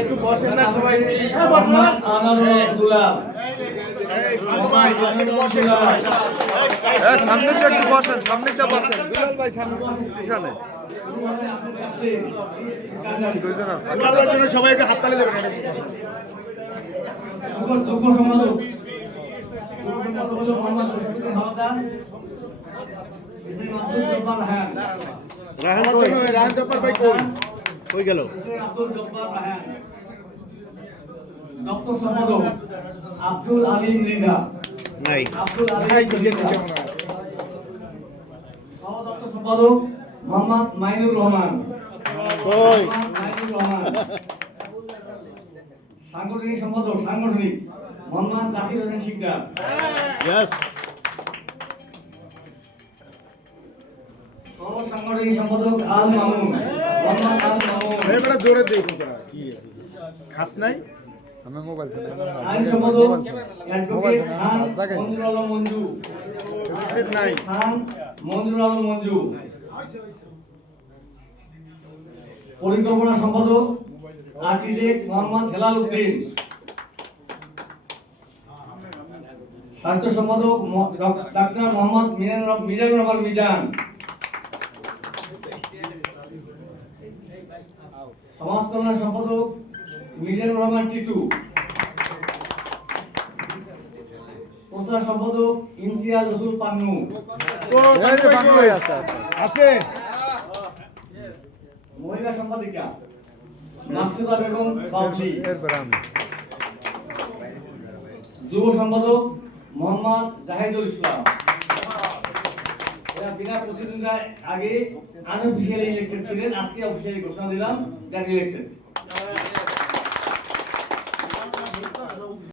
একটু বসেন না সবাই। সামনে একটু বসেন, সামনে বসেন দুলাল ভাই, সামনে পিছনে সবাই একটু হাততালি দেবেন। রাহান জব্বার ভাই কই গেল? ডক্টর সম্পাদক আব্দুল আলিম মৃগা নাই আব্দুল আলিম নাই তো দেখতে চাও না। সহ-দপ্তর সম্পাদক মোহাম্মদ মাইনুর রহমান কই? মাইনুর রহমান। সাংগঠনিক সম্পাদক মোহাম্মদ জাকির হোসেন শিকদার। यस সহ-সাংগঠনিক সম্পাদক আল মামুন মোহাম্মদ আল মামুন। এবারে জোরে দেই তোরা কি খাস নাই? আমি মোবাইল ফোনে আইন সম্পাদক অ্যাডভোকেট খান মঞ্জুর আলম মঞ্জু। উপস্থিত নাই। খান মঞ্জুর আলম মঞ্জু। পরিকল্পনা সম্পাদক আর্কিটেক্ট মোহাম্মদ হেলাল উদ্দিন। স্বাস্থ্য সম্পাদক ডাক্তার মোহাম্মদ মিজানুর রহমান মিজান। সমাজ কল্যাণ সম্পাদক মিজানুর রহমান টিটু। প্রচার সম্পাদক ইমতিয়াজ রসুল পান্নু। আছে মহিলা সম্পাদিকা মাকসুদা বেগম বাবলি। যুব সম্পাদক মোহাম্মদ জাহিদুল ইসলাম। এরা বিনা প্রতিদ্বন্দ্বিতায় আগে আনঅফিসিয়ালি ইলেক্টেড ছিলেন, আজকে অফিসিয়ালি ঘোষণা দিলাম দ্যাট ইলেক্টেড।